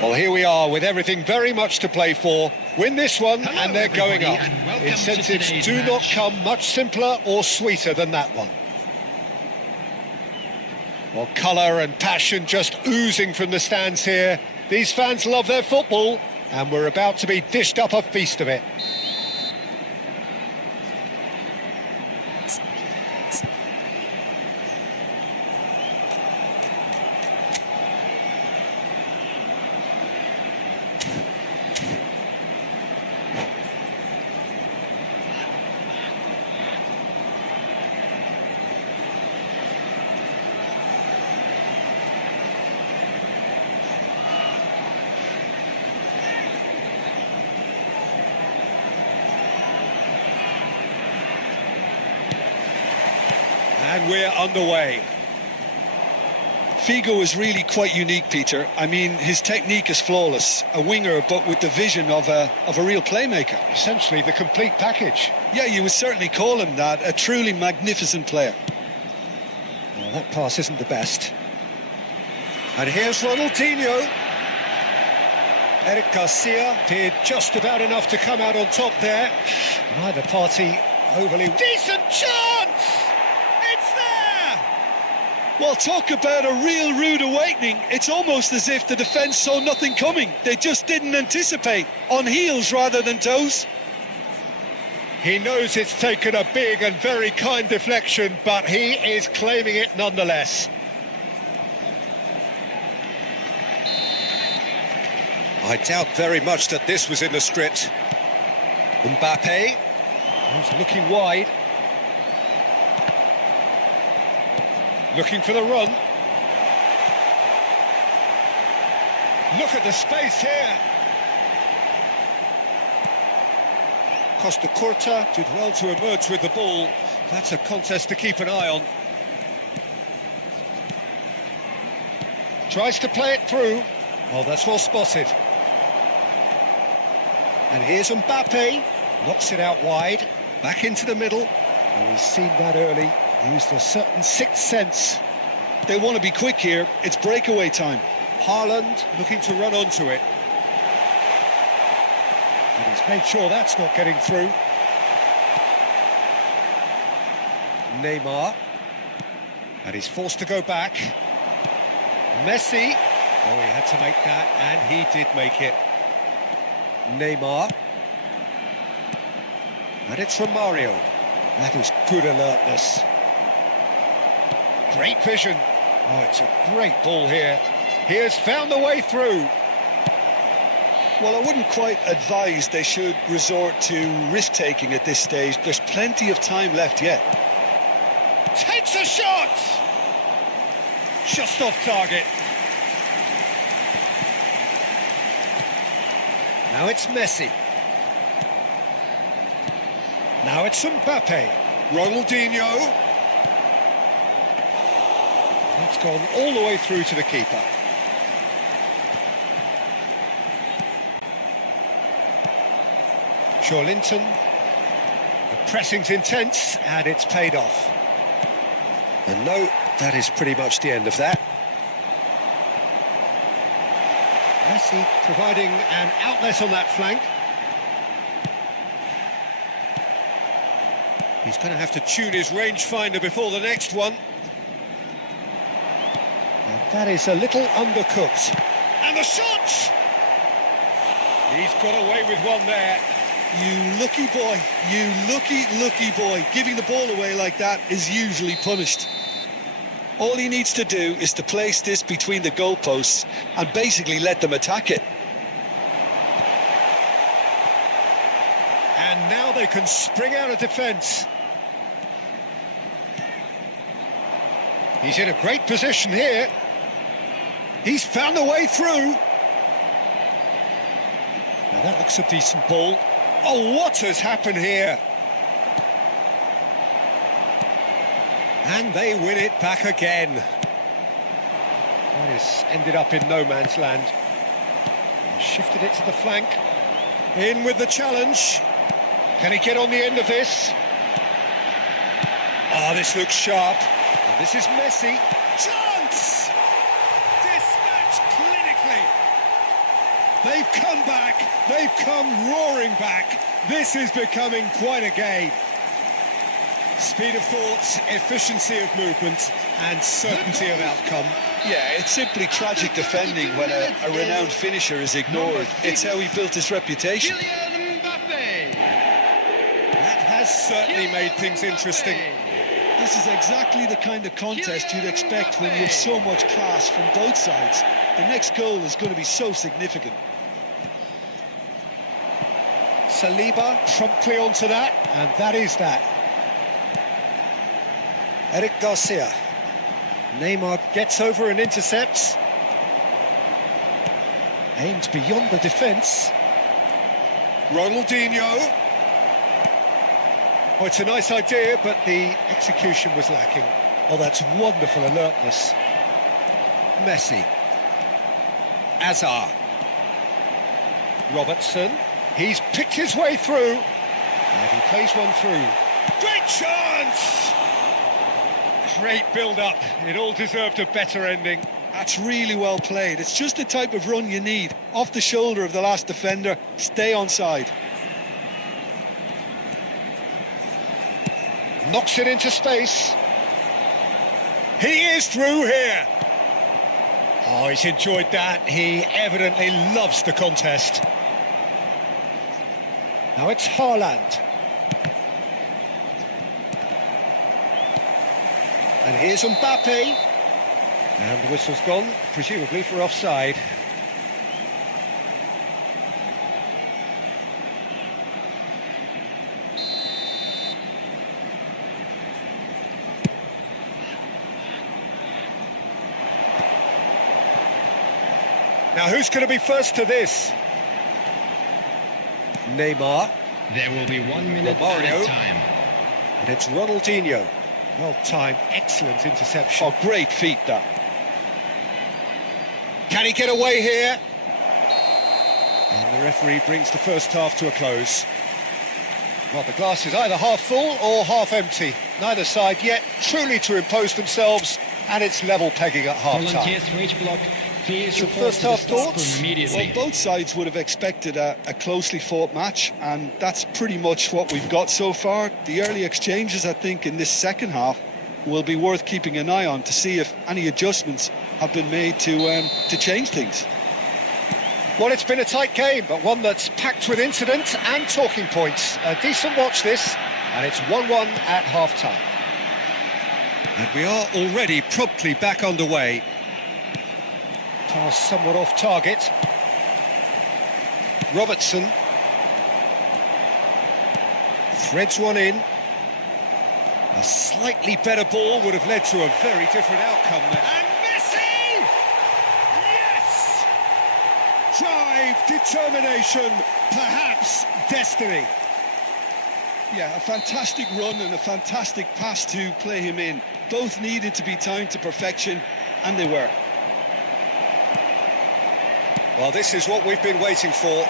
Well, here we are with everything very much to play for. Win this one and they're going up. Incentives do not come much simpler or sweeter than that one. Well, colour and passion just oozing from the stands here. These fans love their football and we're about to be dished up a feast of it. And we're underway. Figo is really quite unique, Peter. I mean, his technique is flawless. A winger, but with the vision of a real playmaker. Essentially the complete package. Yeah, you would certainly call him that. A truly magnificent player. Well, that pass isn't the best. And here's Ronaldinho. Eric Garcia did just about enough to come out on top there. Neither party overly... Decent chance! It's there! Well, talk about a real rude awakening. It's almost as if the defence saw nothing coming. They just didn't anticipate. On heels rather than toes. He knows it's taken a big and very kind deflection, but he is claiming it nonetheless. I doubt very much that this was in the script. Mbappe, he's looking wide. Looking for the run. Look at the space here. Costa Curta did well to emerge with the ball. That's a contest to keep an eye on. Tries to play it through. Oh, that's well spotted. And here's Mbappe. Knocks it out wide. Back into the middle. Oh, he's seen that early. Used a certain sixth sense. They want to be quick here. It's breakaway time. Haaland looking to run onto it. And he's made sure that's not getting through. Neymar. And he's forced to go back. Messi. Oh, he had to make that, and he did make it. Neymar. And it's from Mario. That is good alertness. Great vision. Oh, it's a great ball here. He has found the way through. Well, I wouldn't quite advise they should resort to risk-taking at this stage. There's plenty of time left yet. Takes a shot! Just off target. Now it's Messi. Now it's Mbappe. Ronaldinho. That's gone all the way through to the keeper. Linton. The pressing's intense and it's paid off. And no, that is pretty much the end of that. Messi providing an outlet on that flank. He's going to have to tune his rangefinder before the next one. And that is a little undercooked. And the shot! He's got away with one there. You lucky boy, you lucky boy. Giving the ball away like that is usually punished. All he needs to do is to place this between the goalposts and basically let them attack it. And now they can spring out of defence. He's in a great position here. He's found a way through. Now that looks a decent ball. Oh, what has happened here? And they win it back again. That has ended up in no man's land. Shifted it to the flank. In with the challenge. Can he get on the end of this? Oh, this looks sharp. And this is Messi. Chance! Dispatched clinically. They've come back. They've come roaring back. This is becoming quite a game. Speed of thought, efficiency of movement, and certainty of outcome. Yeah, it's simply tragic defending when a renowned finisher is ignored. It's how he built his reputation. That has certainly made things interesting. This is exactly the kind of contest you'd expect when you have so much class from both sides. The next goal is going to be so significant. Saliba promptly onto that, and that is that. Eric Garcia. Neymar gets over and intercepts. Aims beyond the defence. Ronaldinho. Oh, it's a nice idea, but the execution was lacking. Oh, that's wonderful alertness. Messi. Azar. Robertson. He's picked his way through. And he plays one through. Great chance! Great build-up. It all deserved a better ending. That's really well played. It's just the type of run you need. Off the shoulder of the last defender, stay onside. Knocks it into space. He is through here. Oh, he's enjoyed that. He evidently loves the contest. Now it's Haaland. And here's Mbappe. And the whistle's gone, presumably for offside. Now who's going to be first to this? Neymar. There will be 1 minute Romario. at time. And it's Ronaldinho. Well timed, excellent interception. Oh, great feat, that. Can he get away here? And the referee brings the first half to a close. Well, the glass is either half full or half empty. Neither side yet truly to impose themselves, and it's level pegging at half-time. Volunteers for each block, please Some report first to the half staff thoughts? room immediately. Well, both sides would have expected a closely fought match, and that's pretty much what we've got so far. The early exchanges, I think, in this second half will be worth keeping an eye on to see if any adjustments have been made to change things. Well, it's been a tight game, but one that's packed with incident and talking points. A decent watch this, and it's 1-1 at half-time. And we are already promptly back underway. Pass somewhat off target. Robertson. Threads one in. A slightly better ball would have led to a very different outcome there. And Messi! Yes! Drive, determination, perhaps destiny. Yeah, a fantastic run and a fantastic pass to play him in. Both needed to be timed to perfection, and they were. Well, this is what we've been waiting for.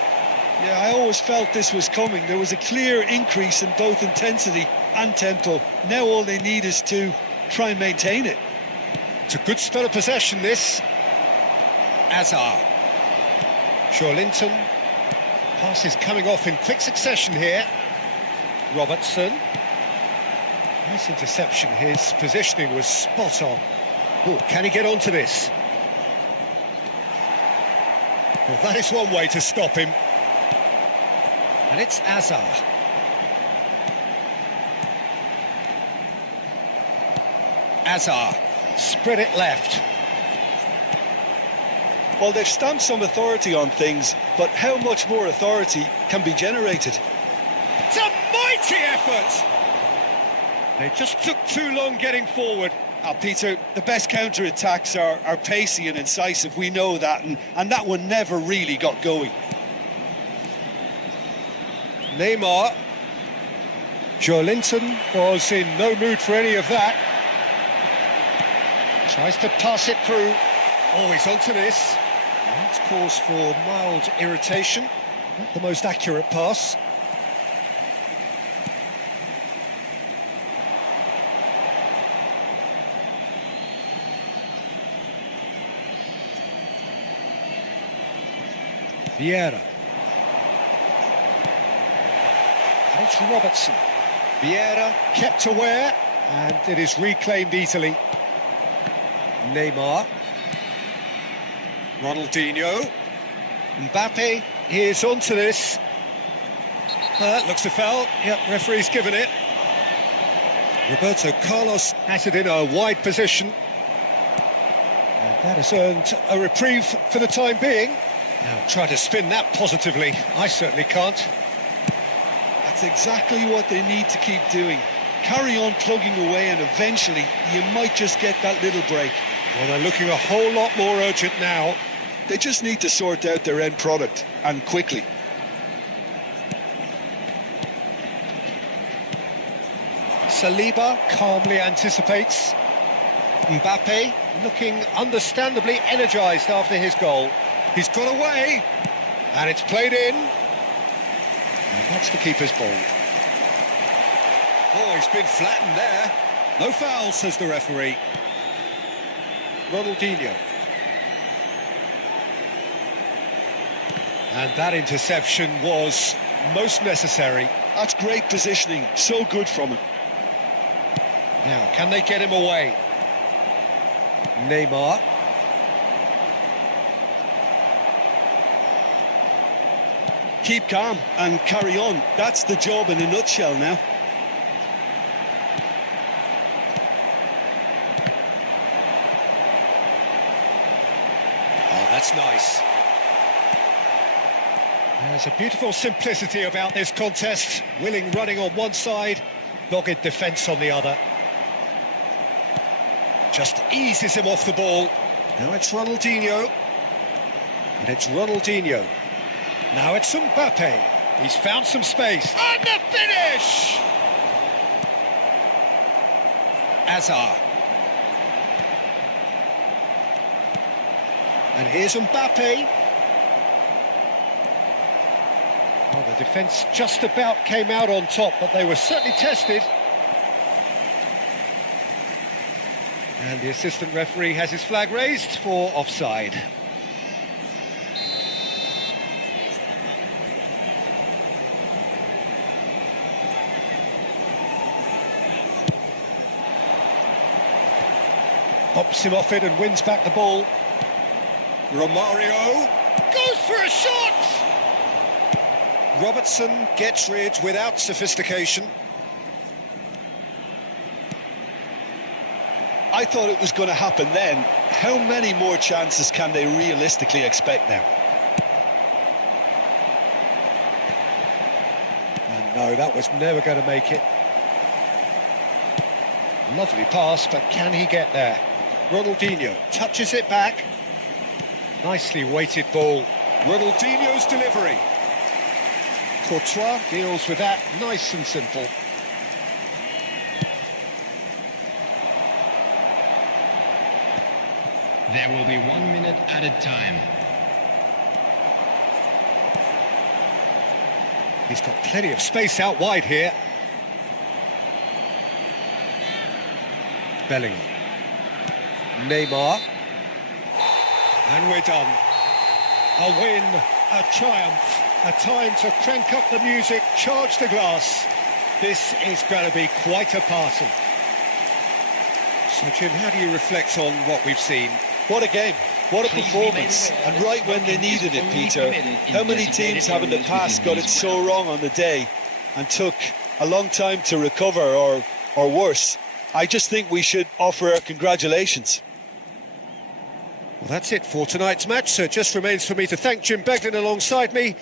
Yeah, I always felt this was coming. There was a clear increase in both intensity and tempo. Now all they need is to try and maintain it. It's a good spell of possession, this. Azar. Linton. Pass is coming off in quick succession here. Robertson. Nice interception. His positioning was spot on. Oh, can he get onto this? Well, that is one way to stop him. And it's Azar. Azar. Spread it left. Well, they've stamped some authority on things, but how much more authority can be generated? It's a mighty effort! They just took too long getting forward. Peter, the best counter-attacks are pacey and incisive, we know that, and that one never really got going. Neymar. Linton was in no mood for any of that. Tries to pass it through. Oh, he's onto this. That's cause for mild irritation. Not the most accurate pass. Vieira. It's Robertson. Vieira kept aware, and it is reclaimed easily. Neymar. Ronaldinho. Mbappe is onto this. Looks a foul. Yep, referee's given it. Roberto Carlos has it in a wide position. And that has earned a reprieve for the time being. Now try to spin that positively. I certainly can't. That's exactly what they need to keep doing. Carry on plugging away and eventually you might just get that little break. Well, they're looking a whole lot more urgent now. They just need to sort out their end product, and quickly. Saliba calmly anticipates. Mbappe looking understandably energised after his goal. He's got away, and it's played in. And that's the keeper's ball. Oh, he's been flattened there. No foul, says the referee. Ronaldinho. And that interception was most necessary. That's great positioning, so good from him. Now, can they get him away? Neymar. Keep calm and carry on. That's the job in a nutshell now. Oh, that's nice. There's a beautiful simplicity about this contest. Willing running on one side, dogged defence on the other. Just eases him off the ball. Now it's Ronaldinho. And it's Ronaldinho. Now it's Mbappe. He's found some space. And the finish! Azar. And here's Mbappe. Well, the defence just about came out on top, but they were certainly tested. And the assistant referee has his flag raised for offside. Pops him off it and wins back the ball. Romario goes for a shot! Robertson gets rid without sophistication. I thought it was going to happen then. How many more chances can they realistically expect now? And no, that was never going to make it. Lovely pass, but can he get there? Ronaldinho touches it back. Nicely weighted ball. Ronaldinho's delivery. Courtois deals with that nice and simple. There will be 1 minute added time. He's got plenty of space out wide here. Bellingham. Neymar. And we're done. A win, a triumph, a time to crank up the music, charge the glass. This is going to be quite a party. So, Jim, how do you reflect on what we've seen? What a game, what a performance, and right when they needed it, Peter. How many teams have in the past got it so wrong on the day and took a long time to recover, or worse? I just think we should offer our congratulations. Well, that's it for tonight's match, so it just remains for me to thank Jim Beglin alongside me.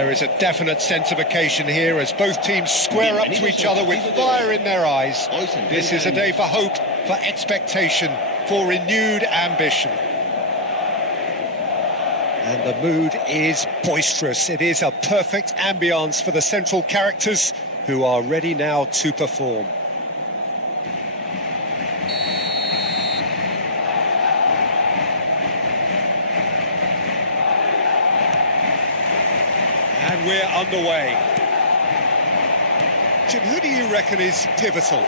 There is a definite sense of occasion here as both teams square up to each other with fire in their eyes. This is a day for hope, for expectation, for renewed ambition. And the mood is boisterous. It is a perfect ambience for the central characters who are ready now to perform. And we're underway. Jim, who do you reckon is pivotal?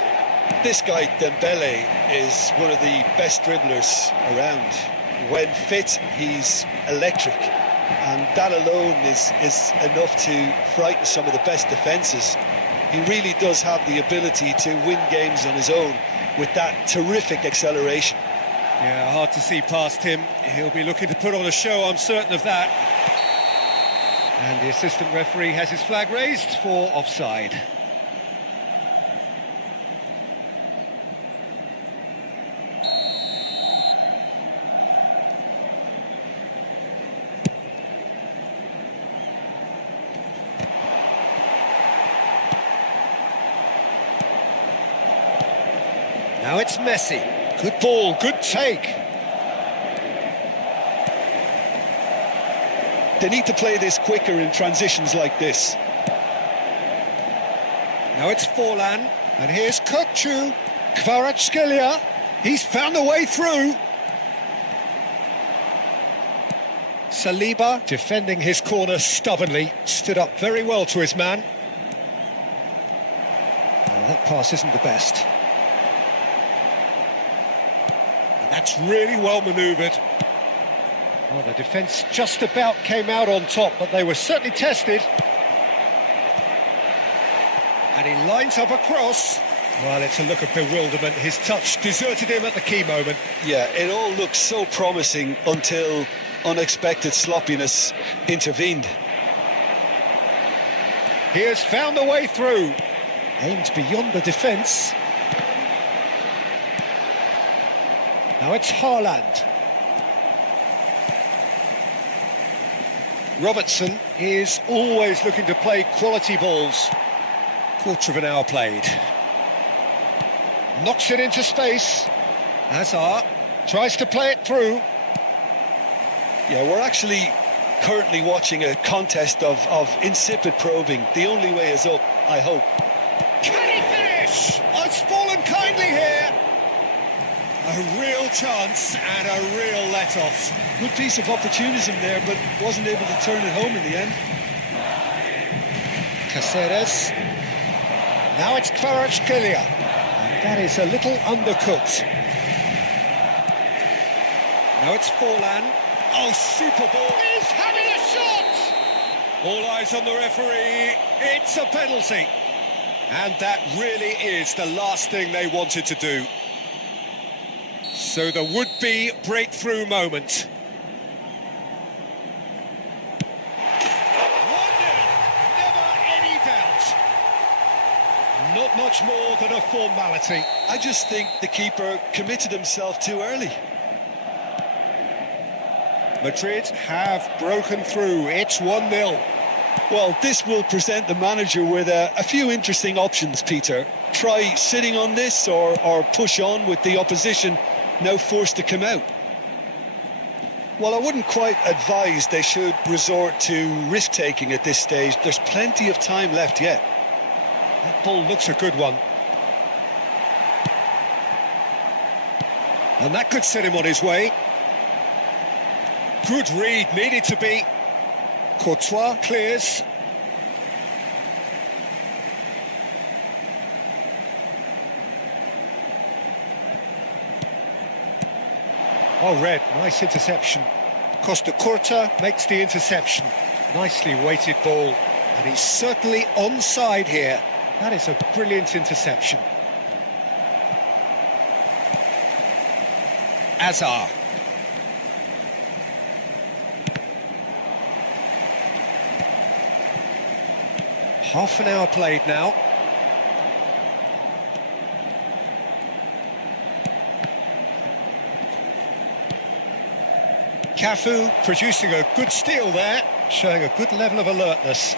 This guy, Dembele, is one of the best dribblers around. When fit, he's electric. And that alone is enough to frighten some of the best defences. He really does have the ability to win games on his own with that terrific acceleration. Yeah, hard to see past him. He'll be looking to put on a show, I'm certain of that. And the assistant referee has his flag raised for offside. Now it's Messi. Good ball, good take. They need to play this quicker in transitions like this. Now it's Forlan, and here's Kutchu. Kvaratskhelia, he's found a way through. Saliba, defending his corner stubbornly, stood up very well to his man. Well, that pass isn't the best. And that's really well manoeuvred. Well, the defence just about came out on top, but they were certainly tested. And he lines up a cross. Well, it's a look of bewilderment. His touch deserted him at the key moment. Yeah, it all looked so promising until unexpected sloppiness intervened. He has found a way through. Aimed beyond the defence. Now it's Haaland. Robertson is always looking to play quality balls. Quarter of an hour played. Knocks it into space. Hazard tries to play it through. Yeah, we're actually currently watching a contest of insipid probing. The only way is up, I hope. Can he finish? Oh, it's fallen kindly here. A real chance and a real let-off. Good piece of opportunism there, but wasn't able to turn it home in the end. Caceres. Now it's Kvaratskhelia. And that is a little undercooked. Now it's Forlan. Oh, super ball. He's having a shot! All eyes on the referee. It's a penalty. And that really is the last thing they wanted to do. So the would-be breakthrough moment. 1-0, never any doubt. Not much more than a formality. I just think the keeper committed himself too early. Madrid have broken through. It's 1-0. Well, this will present the manager with a few interesting options, Peter. Try sitting on this or push on with the opposition now forced to come out. Well, I wouldn't quite advise they should resort to risk-taking at this stage. There's plenty of time left yet. That ball looks a good one. And that could set him on his way. Good read, needed to be. Courtois clears. Oh, Red, nice interception. Costa Curta makes the interception. Nicely weighted ball. And he's certainly onside here. That is a brilliant interception. Hazard. Half an hour played now. Cafu producing a good steal there. showing a good level of alertness.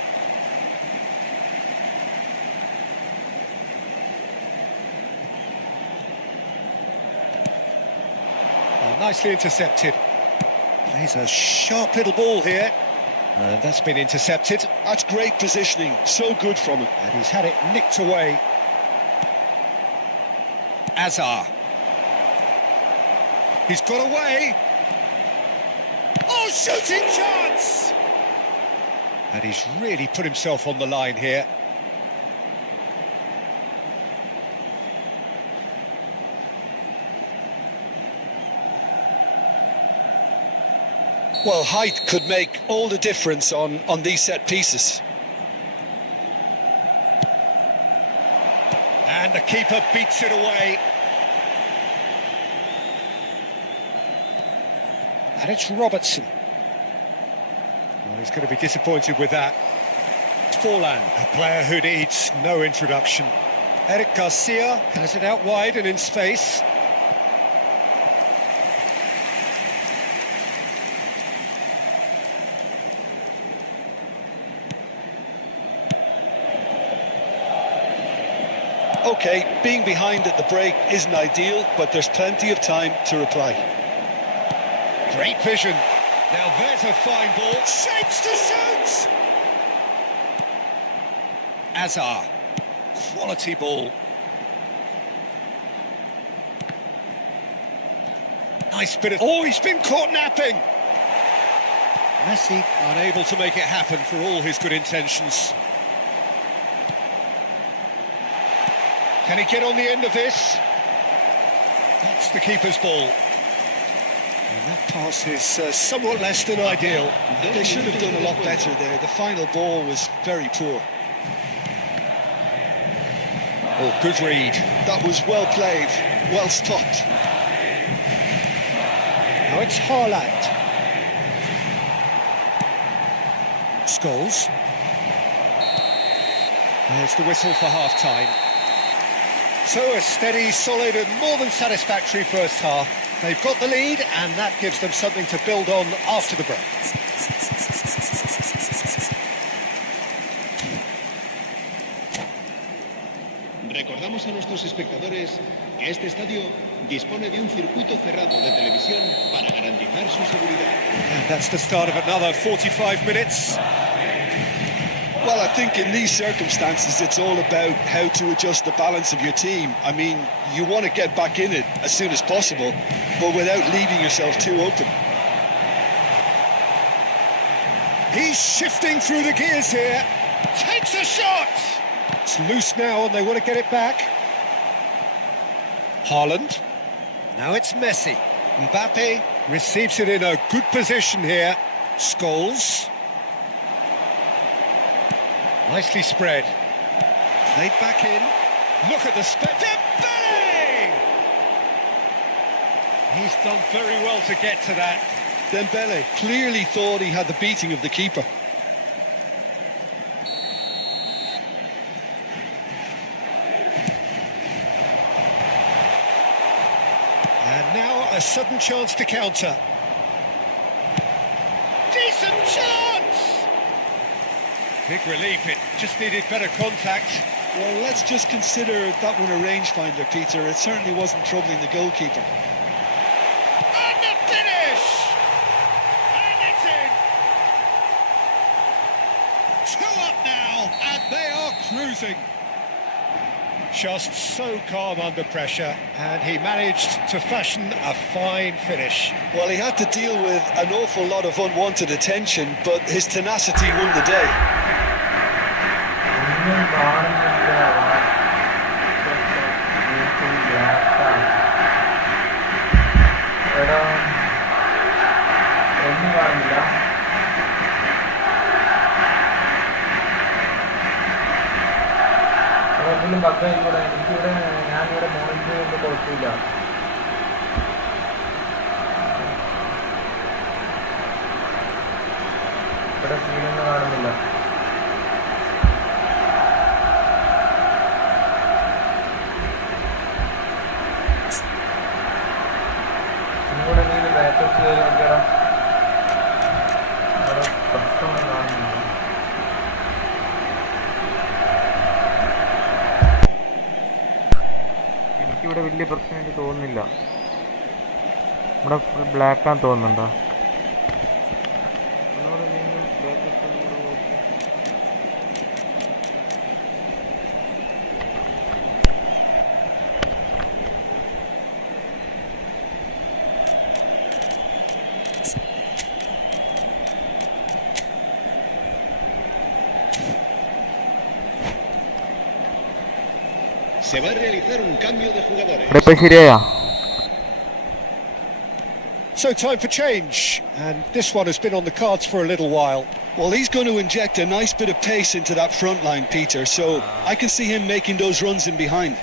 Oh, nicely intercepted. Plays a sharp little ball here. And that's been intercepted. That's great positioning, so good from him. And he's had it nicked away. Azar. He's got away. Oh, shooting chance! And he's really put himself on the line here. Well, height could make all the difference on these set pieces. And the keeper beats it away. And it's Robertson. Well, he's going to be disappointed with that. Forlan, a player who needs no introduction. Eric Garcia has it out wide and in space. Okay, being behind at the break isn't ideal, but there's plenty of time to reply. Great vision. Now there's a fine ball. Shapes to shoot! Azar. Quality ball. Nice bit of... Oh, he's been caught napping! Messi unable to make it happen for all his good intentions. Can he get on the end of this? That's the keeper's ball. And that pass is somewhat less than ideal. They should have done a lot better there. The final ball was very poor. Oh, good read. That was well played, well stopped. Now it's Haaland. Scholes. There's the whistle for half-time. So a steady, solid and more than satisfactory first half. They've got the lead and that gives them something to build on after the break. Recordamos a nuestros espectadores que este estadio dispone de un circuito cerrado de televisión para garantizar su seguridad. And that's the start of another 45 minutes. Well, I think in these circumstances, it's all about how to adjust the balance of your team. I mean, you want to get back in it as soon as possible, but without leaving yourself too open. He's shifting through the gears here. Takes a shot! It's loose now and they want to get it back. Haaland. Now it's Messi. Mbappe receives it in a good position here. Scholes. Nicely spread. Played back in. Look at the Dembele! He's done very well to get to that. Dembele clearly thought he had the beating of the keeper. And now a sudden chance to counter. Decent chance! Big relief, it just needed better contact. Well, let's just consider that one a rangefinder, Peter. It certainly wasn't troubling the goalkeeper. And the finish! And it's in! 2 up now, and they are cruising. Just so calm under pressure, and he managed to fashion a fine finish. Well, he had to deal with an awful lot of unwanted attention, but his tenacity won the day. ഞാനിവിടെ monitor ചെയ്യുമ്പോൾ കുഴപ്പമില്ല. ഇവിടെ സീനൊന്നും കാണുന്നില്ല. ഇങ്ങോട്ട് എന്തെങ്കിലും backup ചെയ്ത് നോക്കിയാടാ. അവിടെ പ്രശ്നമൊന്നും ഇവിടെ വലിയ പ്രശ്നം എനിക്ക് തോന്നുന്നില്ല. ഇവിടെ ഫുൾ ബ്ലാക്കാന്ന് തോന്നുന്നുണ്ടോ? ഒന്നുകൂടെ നിങ്ങൾ ബ്ലാക്ക് ഒന്നുകൂടെ നോക്കി. Se va a realizar un cambio de jugadores. ഇവിടെ ഇപ്പോൾ ശരിയായോ? So time for change, and this one has been on the cards for a little while. Well, he's going to inject a nice bit of pace into that front line, Peter, so I can see him making those runs in behind.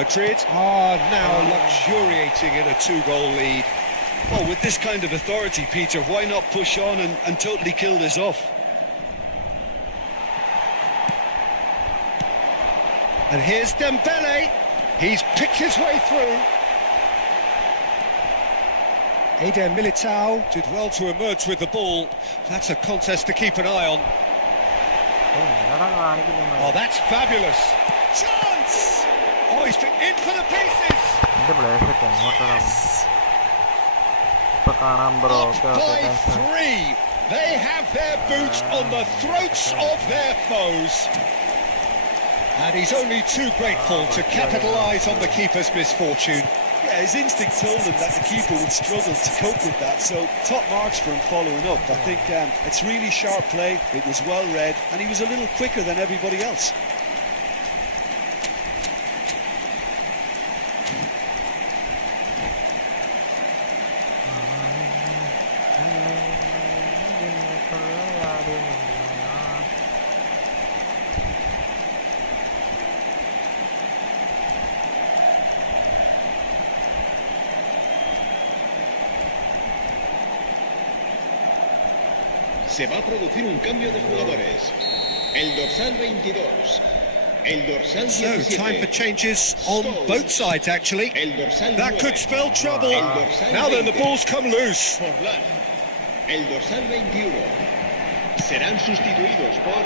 Madrid are now luxuriating in a 2-goal lead. Well, with this kind of authority, Peter, why not push on and totally kill this off? And here's Dembele. He's picked his way through. Eder Militao did well to emerge with the ball. That's a contest to keep an eye on. എന്നടാ കാണിക്കുന്നു? Oh, that's fabulous. Chance! Oh, he's been in for the pieces. എൻ്റെ പ്ലേസൊക്കെ എങ്ങോട്ടാണ്? ഇപ്പൊ കാണാൻ bro. Up by 3. They have their boots on the throats of their foes. And he's only too grateful to capitalise on the keeper's misfortune. Yeah, his instinct told him that the keeper would struggle to cope with that, so top marks for him following up. I think it's really sharp play, it was well read, and he was a little quicker than everybody else. Se va a producir un cambio de jugadores. El dorsal 22. El dorsal So, time for 17. changes on both sides, actually. El dorsal That 9. could spell trouble. El dorsal Now then, the 20. ball's come loose. Forlán. El dorsal 21. Serán sustituidos por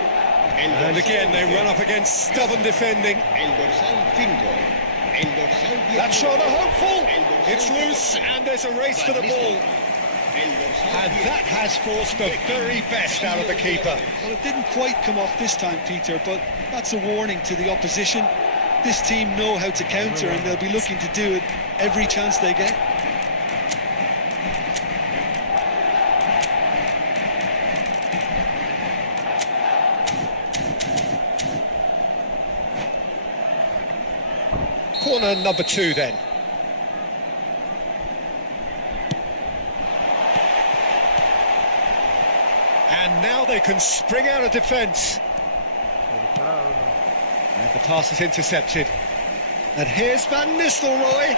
el dorsal And again, they 11. run up against stubborn defending. El dorsal 5. El dorsal 19. That's rather hopeful. El dorsal It's loose, 14. and there's a race for the ball. El dorsal And 10. that has forced the very best out of the keeper. Well, it didn't quite come off this time, Peter, but that's a warning to the opposition. This team know how to counter, and they'll be looking to do it every chance they get. Corner number 2 then. And now they can spring out of defence. And the pass is intercepted. And here's Van Nistelrooy.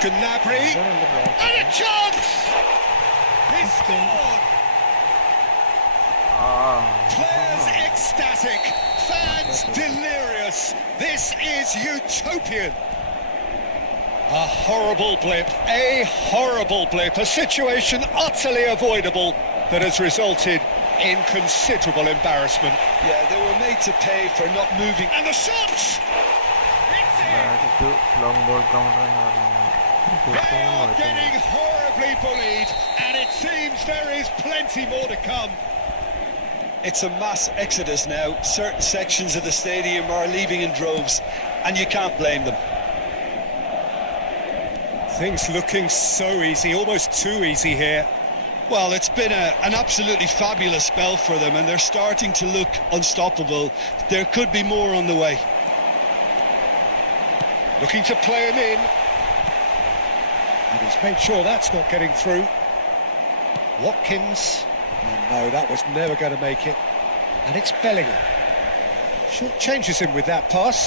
Gnabry. And a chance! He scored! Players ecstatic. Fans delirious. This is utopian. A horrible blip. A horrible blip. A situation utterly avoidable that has resulted in considerable embarrassment. Yeah, they were made to pay for not moving. And the shot! It's in! Long ball counter എന്ന് They are പറഞ്ഞു. getting horribly bullied, and it seems there is plenty more to come. It's a mass exodus now. Certain sections of the stadium are leaving in droves, and you can't blame them. Things looking so easy, almost too easy here. Well, it's been an absolutely fabulous spell for them, and they're starting to look unstoppable. There could be more on the way. Looking to play him in. And he's made sure that's not getting through. Watkins. No, that was never going to make it. And it's Bellingham. Short changes him with that pass.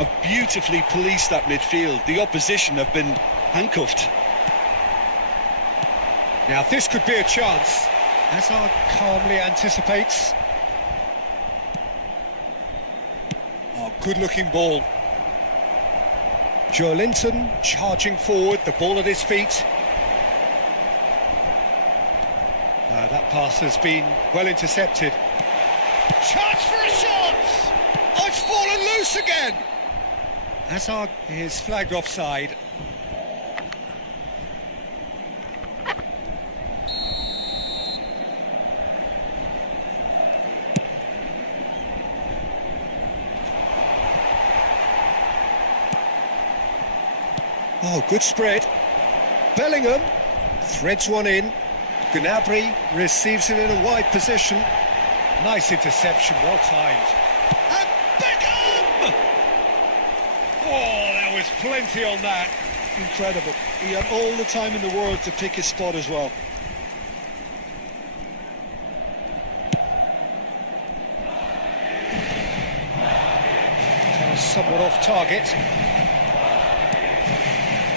Have beautifully policed that midfield. The opposition have been handcuffed. Now this could be a chance. Hazard calmly anticipates. Oh, good-looking ball. Joelinton charging forward, the ball at his feet. That pass has been well intercepted. Chance for a shot! Oh, it's fallen loose again! Hazard is flagged offside. Oh, good spread. Bellingham threads one in. Gnabry receives it in a wide position. Nice interception, well timed. And Beckham! Oh, there was plenty on that. Incredible. He had all the time in the world to pick his spot as well. Somewhat off target.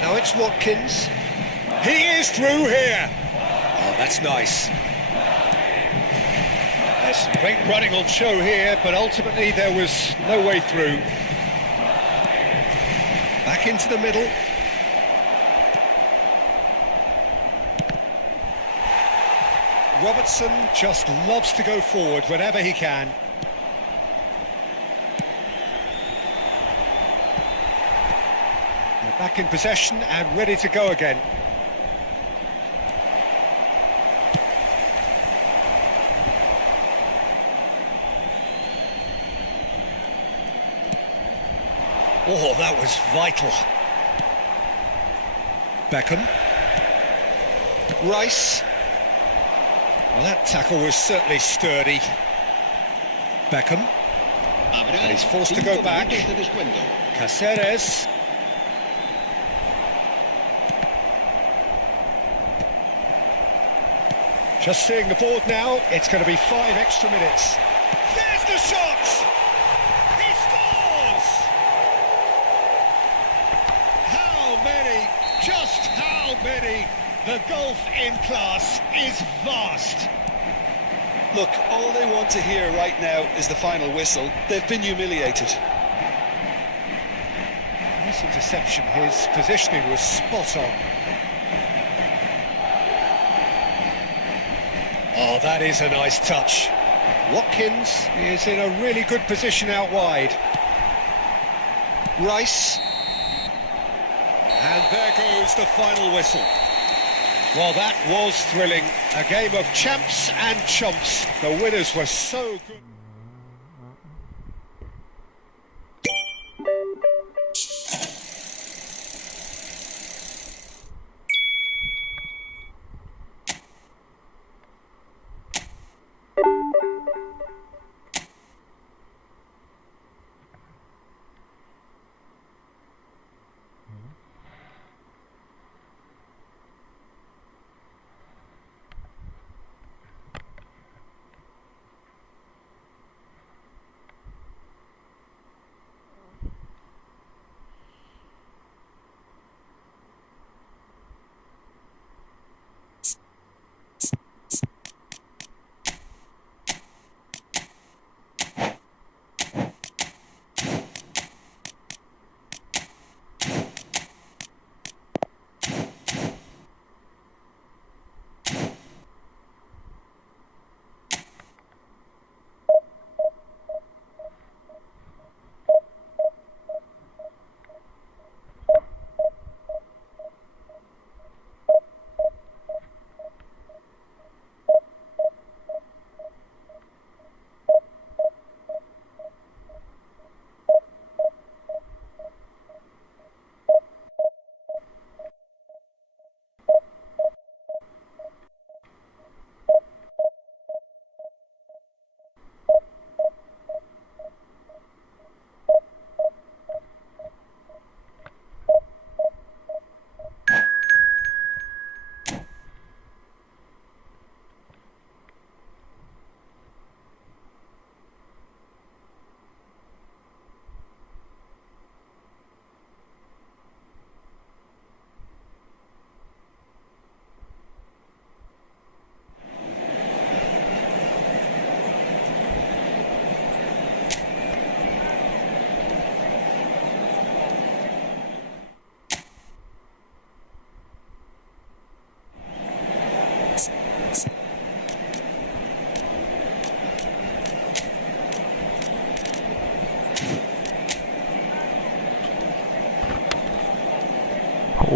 Now it's Watkins. He is through here. Oh, that's nice. There's some great running on show here, but ultimately there was no way through. Back into the middle. Robertson just loves to go forward whenever he can. They're back in possession and ready to go again. Oh, that was vital. Beckham. Rice. Well, that tackle was certainly sturdy. Beckham. And he's forced to go back. Caceres. Just seeing the board now, it's going to be 5 extra minutes. There's the shot! He scores! How many? Just how many? The gulf in class is vast. Look, all they want to hear right now is the final whistle. They've been humiliated. This interception, his positioning was spot on. Oh, that is a nice touch. Watkins is in a really good position out wide. Rice. And there goes the final whistle. Well, that was thrilling. A game of champs and chumps. The winners were so good.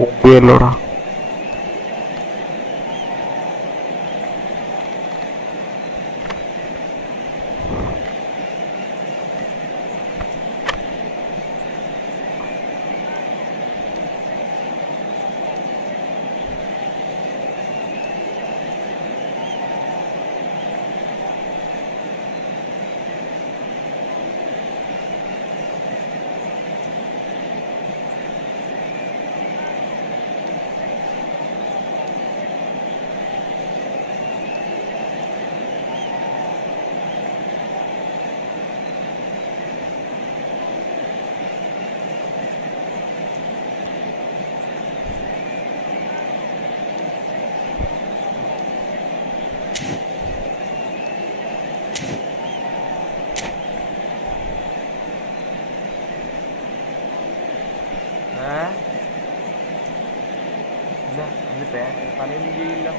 ഊമ്പിയല്ലോടാ. ഇല്ല, എന്നിട്ടേ തലയൊന്നും ചെയ്യില്ല.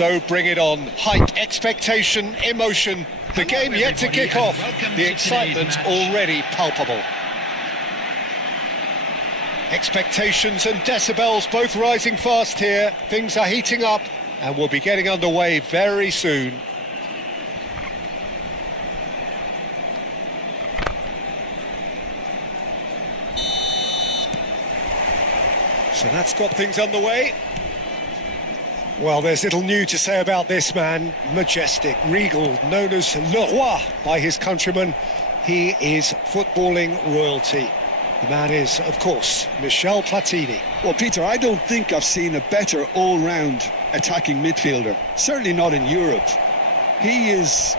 So bring it on. Height, expectation, emotion. The game yet to kick off. The excitement already palpable. Expectations and decibels both rising fast here. Things are heating up and we'll be getting underway very soon. So that's got things underway. Well, there's little new to say about this man. Majestic, regal, known as Le Roi by his countrymen. He is footballing royalty. The man is, of course, Michel Platini. Well, Peter, I don't think I've seen a better all-round attacking midfielder. Certainly not in Europe. He is...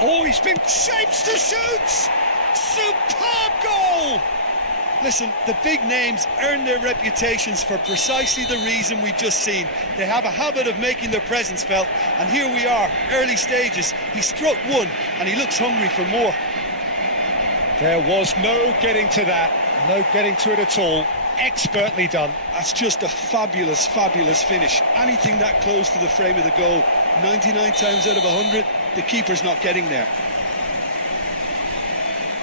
Oh, he's been shapes to shoot! Superb goal! Listen, the big names earn their reputations for precisely the reason we've just seen. They have a habit of making their presence felt, and here we are, early stages. He struck one, and he looks hungry for more. There was no getting to that, no getting to it at all. Expertly done. That's just a fabulous, fabulous finish. Anything that close to the frame of the goal, 99 times out of 100, the keeper's not getting there.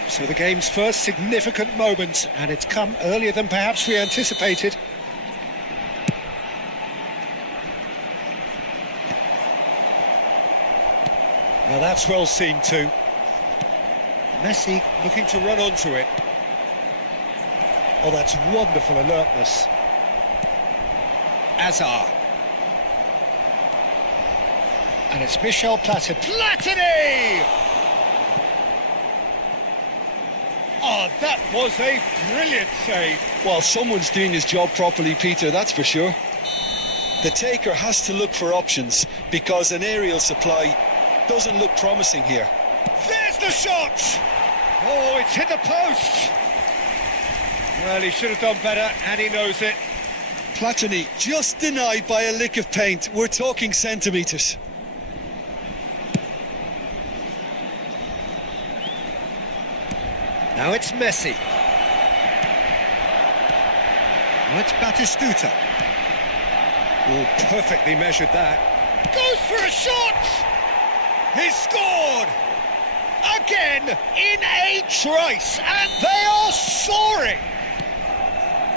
So the game's first significant moment, and it's come earlier than perhaps we anticipated. Now that's well seen too. Messi looking to run onto it. Oh, that's wonderful alertness. Azar. And it's Michel Platini! Oh, that was a brilliant save. Well, someone's doing his job properly, Peter, that's for sure. The taker has to look for options because an aerial supply doesn't look promising here. There's the shot! Oh, it's hit the post. Well, he should have done better, and he knows it. Platini just denied by a lick of paint. We're talking centimetres. Now it's Messi. Now it's Batistuta. Oh, perfectly measured that. Goes for a shot! He's scored! Again, in a trice, and they are soaring!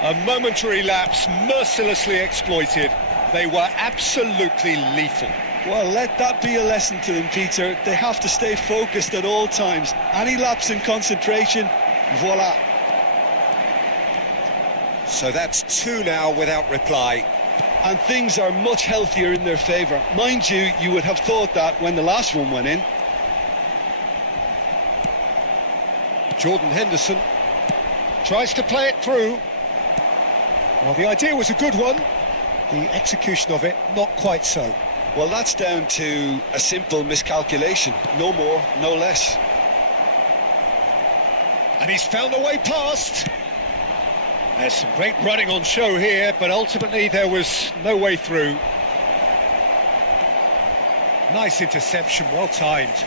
A momentary lapse, mercilessly exploited. They were absolutely lethal. Well, let that be a lesson to them, Peter. They have to stay focused at all times. Any lapse in concentration, voila. So that's two now without reply. And things are much healthier in their favour. Mind you, you would have thought that when the last one went in. Jordan Henderson tries to play it through. Well, the idea was a good one. The execution of it, not quite so. Well, that's down to a simple miscalculation. No more, no less. And he's found a way past. There's some great running on show here, but ultimately there was no way through. Nice interception, well timed.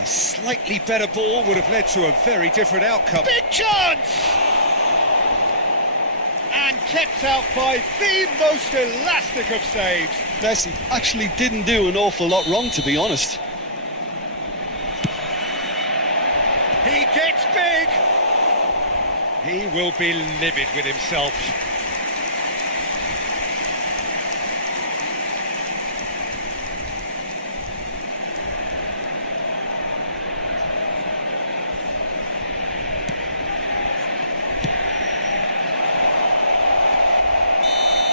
A slightly better ball would have led to a very different outcome. Big chance! and kept out by the most elastic of saves. Messi actually didn't do an awful lot wrong, to be honest. He gets big. He will be livid with himself.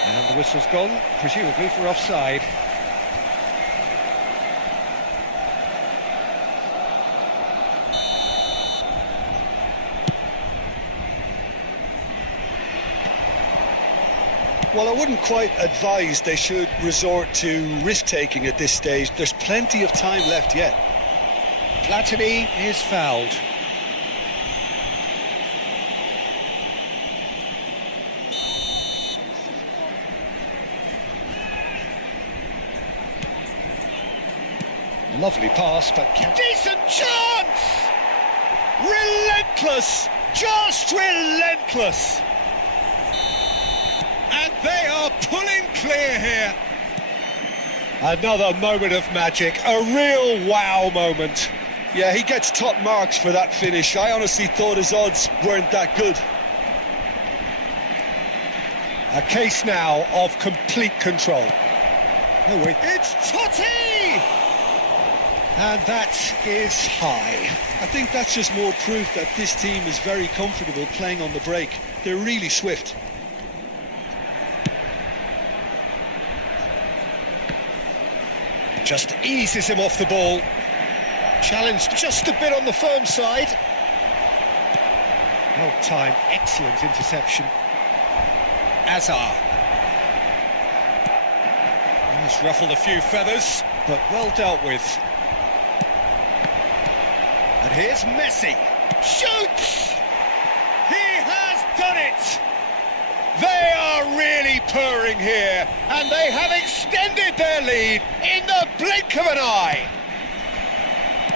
And the whistle's gone, presumably for offside. Well, I wouldn't quite advise they should resort to risk-taking at this stage. There's plenty of time left yet. Platini is fouled. Lovely pass, but decent chance! Relentless! Just relentless! And they are pulling clear here. Another moment of magic, a real wow moment. Yeah, he gets top marks for that finish. I honestly thought his odds weren't that good. A case now of complete control. Oh wait, it's Totti! And that is high. I think that's just more proof that this team is very comfortable playing on the break. They're really swift. Just eases him off the ball. Challenged just a bit on the firm side. Well timed, excellent interception. Azar. He's ruffled a few feathers, but well dealt with. And here's Messi. Shoots! He has done it! They are really purring here, and they have extended their lead in the blink of an eye.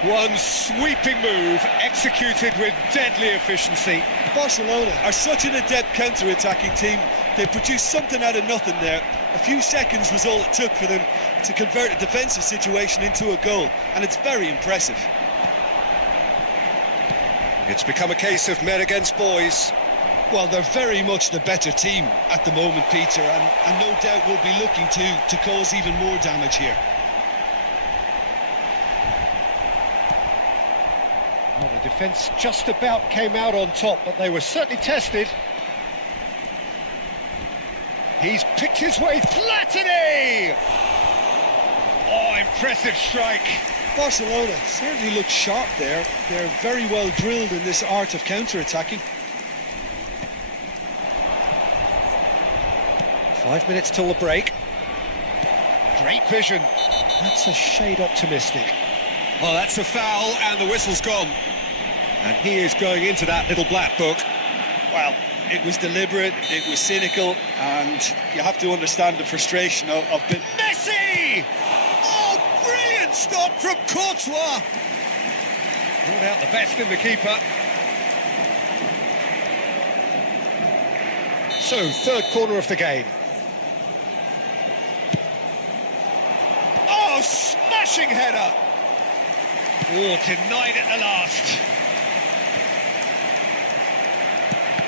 One sweeping move executed with deadly efficiency. Barcelona are such an adept counter-attacking team. They produced something out of nothing there. A few seconds was all it took for them to convert a defensive situation into a goal, and it's very impressive. It's become a case of men against boys. Well, they're very much the better team at the moment, Peter, and no doubt will be looking to cause even more damage here. Well, the defence just about came out on top, but they were certainly tested. He's picked his way. Platini! Oh, impressive strike. Barcelona certainly look sharp there. They're very well drilled in this art of counter-attacking. 5 minutes till the break. Great vision. That's a shade optimistic. Well, that's a foul, and the whistle's gone. And he is going into that little black book. Well, it was deliberate, it was cynical, and you have to understand the frustration of Messi! Oh, brilliant stop from Courtois! Brought out the best in the keeper. So, third corner of the game. Oh, smashing header! Oh, denied at the last.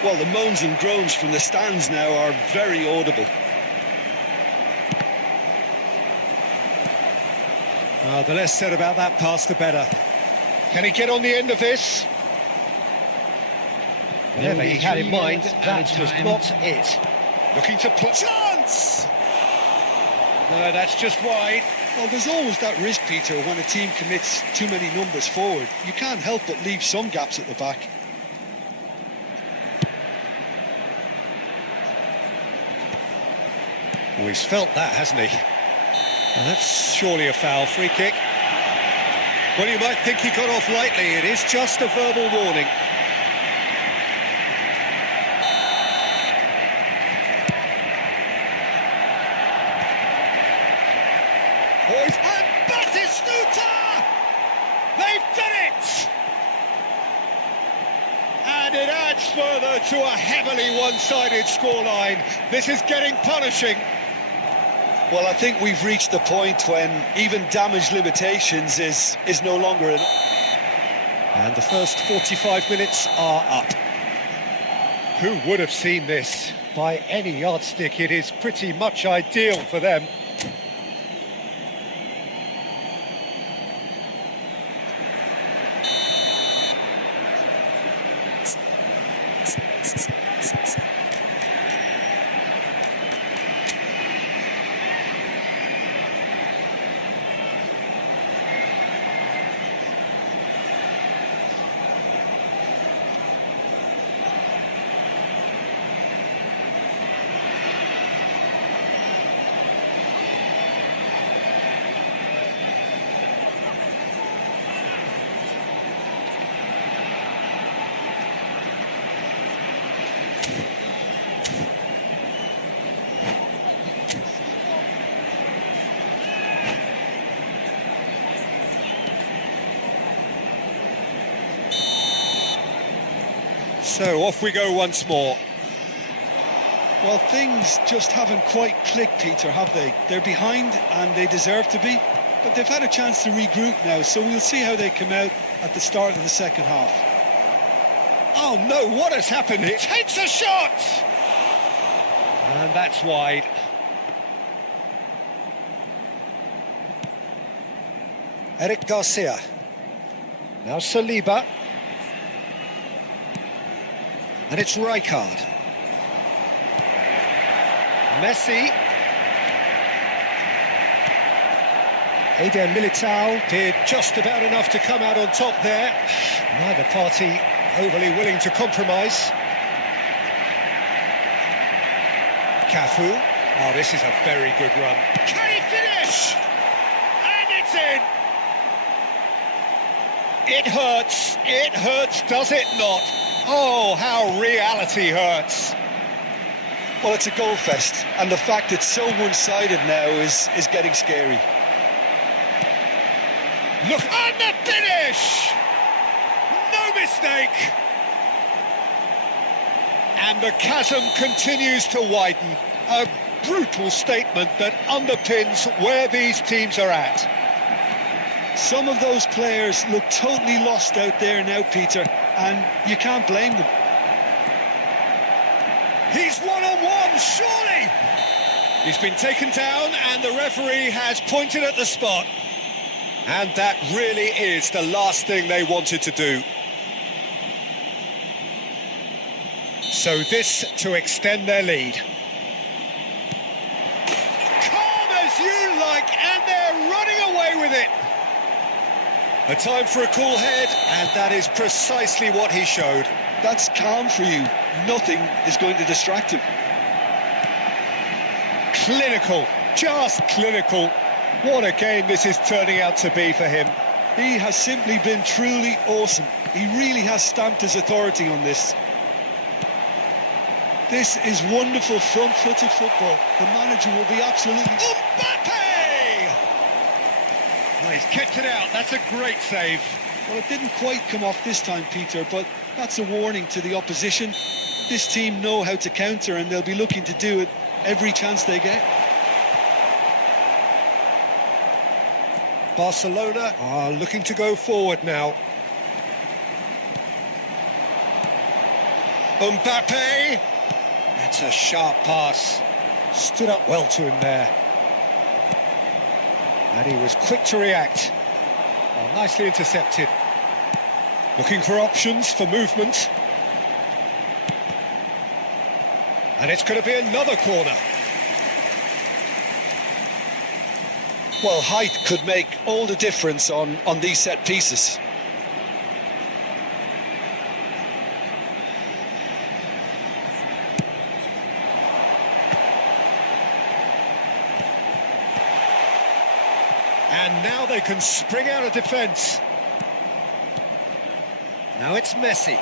Well, the moans and groans from the stands now are very audible. The less said about that pass, the better. Can he get on the end of this? Whatever he had in mind, that was not it. Looking to play. Chance! No, that's just wide. Well, there's always that risk, Peter, when a team commits too many numbers forward. You can't help but leave some gaps at the back. Oh, he's felt that, hasn't he? Well, that's surely a foul. Free kick. Well, you might think he got off lightly. It is just a verbal warning. Boys, and Batistuta! They've done it! And it adds gets further to a heavily one-sided scoreline. This is getting punishing. Well, I think we've reached the point when even damage limitations is no longer enough. And the first 45 minutes are up. Who would have seen this? By any yardstick, it is pretty much ideal for them. So off we go once more. Well, things just haven't quite clicked, Peter, have they? They're behind and they deserve to be, but they've had a chance to regroup now, so we'll see how they come out at the start of the second half. Oh no, what has happened? It takes a shot! And that's wide. Eric Garcia. Now Saliba. And it's Rijkaard. Messi. Eder Militao did just about enough to come out on top there. Neither party overly willing to compromise. Cafu. Oh, this is a very good run. Can he finish? And it's in! It hurts, does it not? Oh, how reality hurts. Well, it's a goal fest, and the fact it's so one-sided now is getting scary. Look, and the finish! No mistake! And the chasm continues to widen. A brutal statement that underpins where these teams are at. Some of those players look totally lost out there now, Peter, and you can't blame them. He's one-on-one, surely! He's been taken down and the referee has pointed at the spot. And that really is the last thing they wanted to do. So this to extend their lead. Calm as you like, and they're running away with it. A time for a cool head, and that is precisely what he showed. That's calm for you. Nothing is going to distract him. Clinical, just clinical. What a game this is turning out to be for him. He has simply been truly awesome. He really has stamped his authority on this. This is wonderful front-footed football. The manager will be absolutely... Mbappe! Oh, he's kicked it out. That's a great save. Well, it didn't quite come off this time, Peter, but that's a warning to the opposition. This team know how to counter, and they'll be looking to do it every chance they get. Barcelona are looking to go forward now. Mbappe! That's a sharp pass. Stood up well to him there. And he was quick to react. Oh, nicely intercepted. Looking for options for movement. And it's going to be another corner. Well, height could make all the difference on these set pieces. And now they can spring out of defence. Now it's Messi.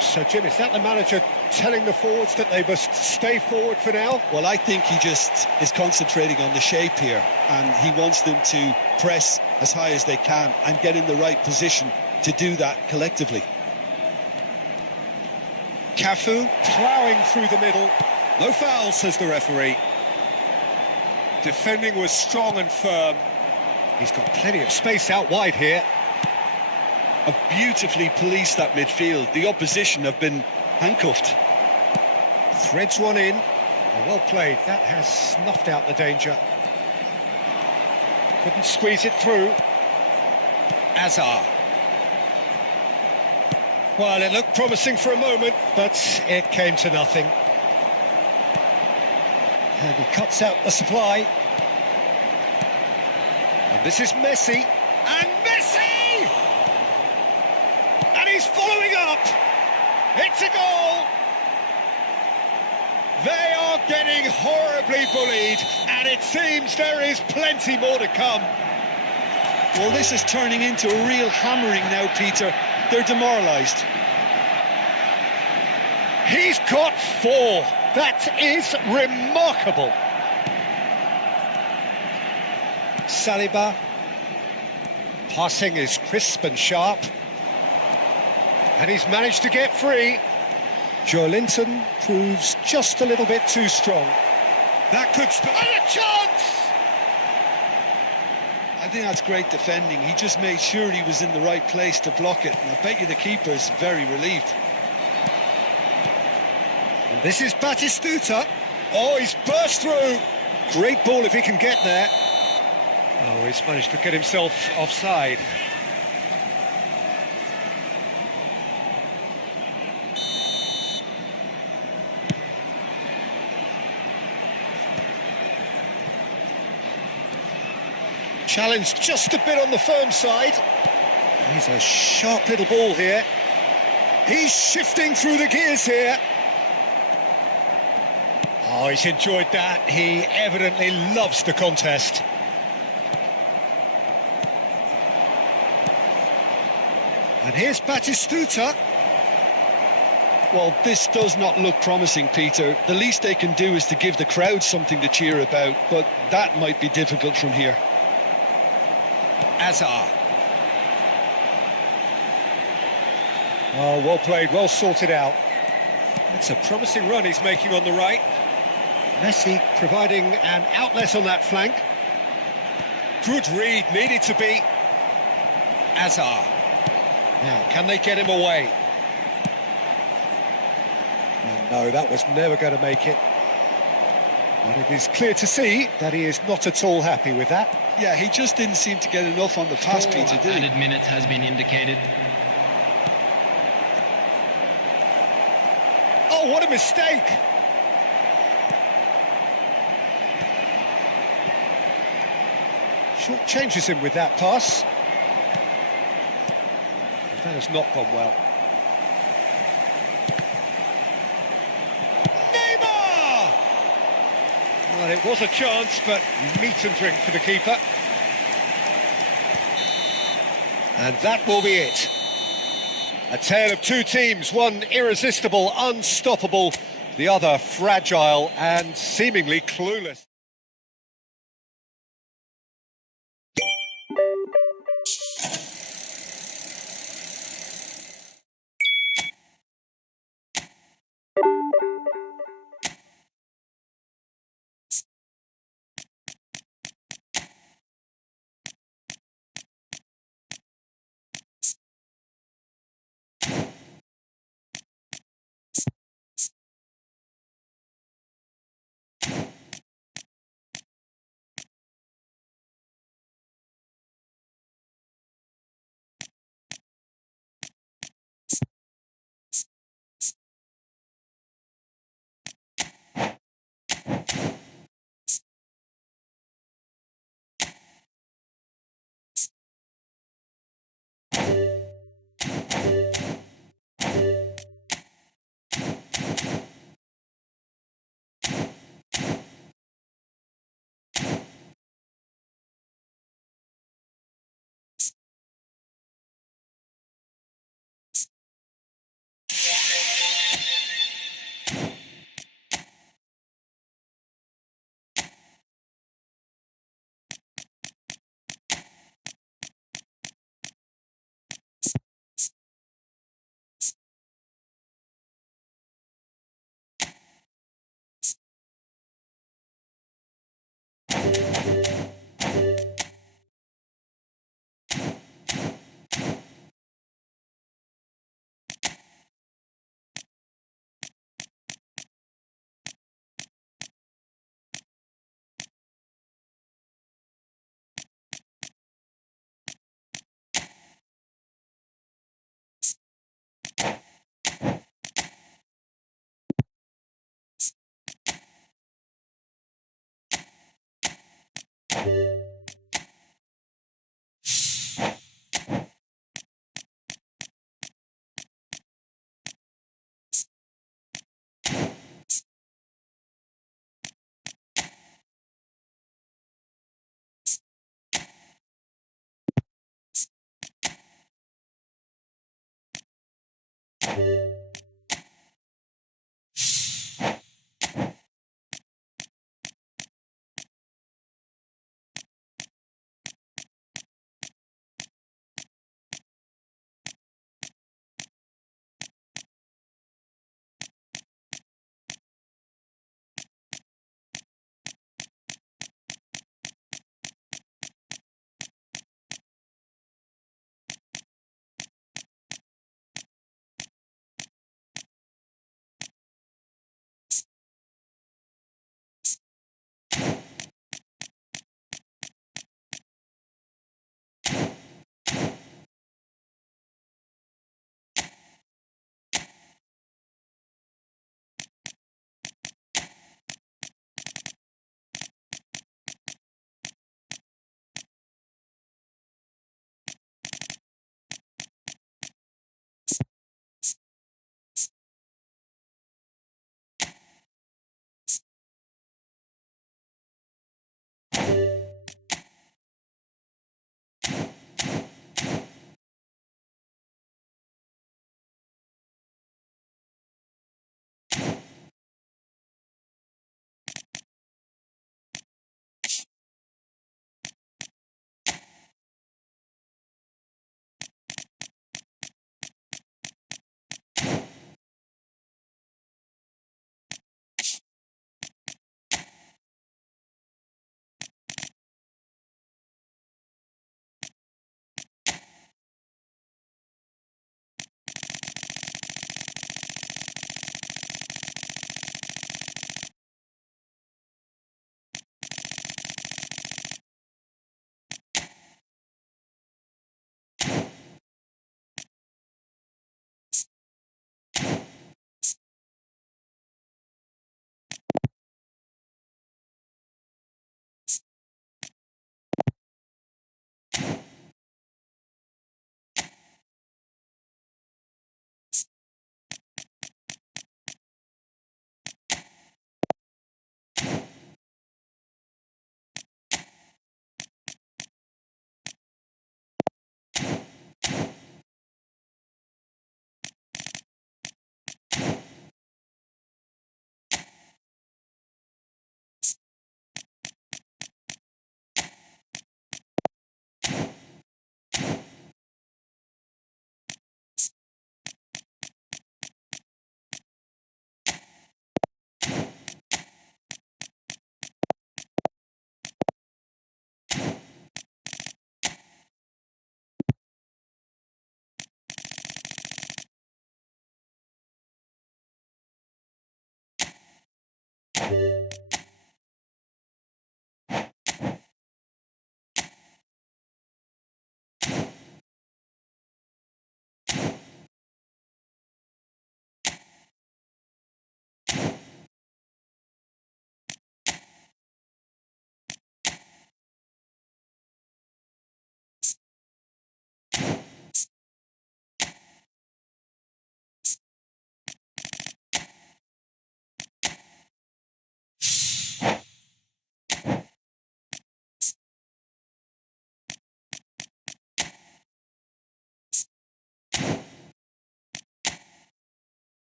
So, Jim, is that the manager telling the forwards that they must stay forward for now? Well, I think he just is concentrating on the shape here, and he wants them to press as high as they can and get in the right position to do that collectively. Cafu ploughing through the middle. No foul, says the referee. Defending was strong and firm. He's got plenty of space out wide here. Have beautifully policed that midfield. The opposition have been handcuffed. Threads one in. Oh, well played. That has snuffed out the danger. Couldn't squeeze it through. Azar. Well, it looked promising for a moment, but it came to nothing. And he cuts out the supply. And this is Messi. And Messi! And he's following up. It's a goal. They are getting horribly bullied, and it seems there is plenty more to come. Well, this is turning into a real hammering now, Peter. They're demoralised. He's got 4. That is remarkable. Saliba. Passing is crisp and sharp. And he's managed to get free. Joelinton proves just a little bit too strong. That could... And a chance! I think that's great defending. He just made sure he was in the right place to block it. And I bet you the keeper's very relieved. And this is Batistuta. Oh, he's burst through. Great ball if he can get there. Oh, he's managed to get himself offside. Challenge just a bit on the firm side. He's a sharp little ball here. He's shifting through the gears here. Oh, he's enjoyed that. He evidently loves the contest. And here's Batistuta. Well, this does not look promising, Peter. The least they can do is to give the crowd something to cheer about, but that might be difficult from here. Azar. Oh, well played, well sorted out. It's a promising run he's making on the right. Messi providing an outlet on that flank. Good read, needed to be. Azar. Now, can they get him away? And no, that was never going to make it. But it is clear to see that he is not at all happy with that. Yeah, he just didn't seem to get enough on the pass, Peter, did he? Added minutes has been indicated. Oh, what a mistake! Short changes him with that pass. That has not gone well. Neymar! Well, it was a chance, but meat and drink for the keeper. And that will be it. A tale of two teams, one irresistible, unstoppable, the other fragile and seemingly clueless.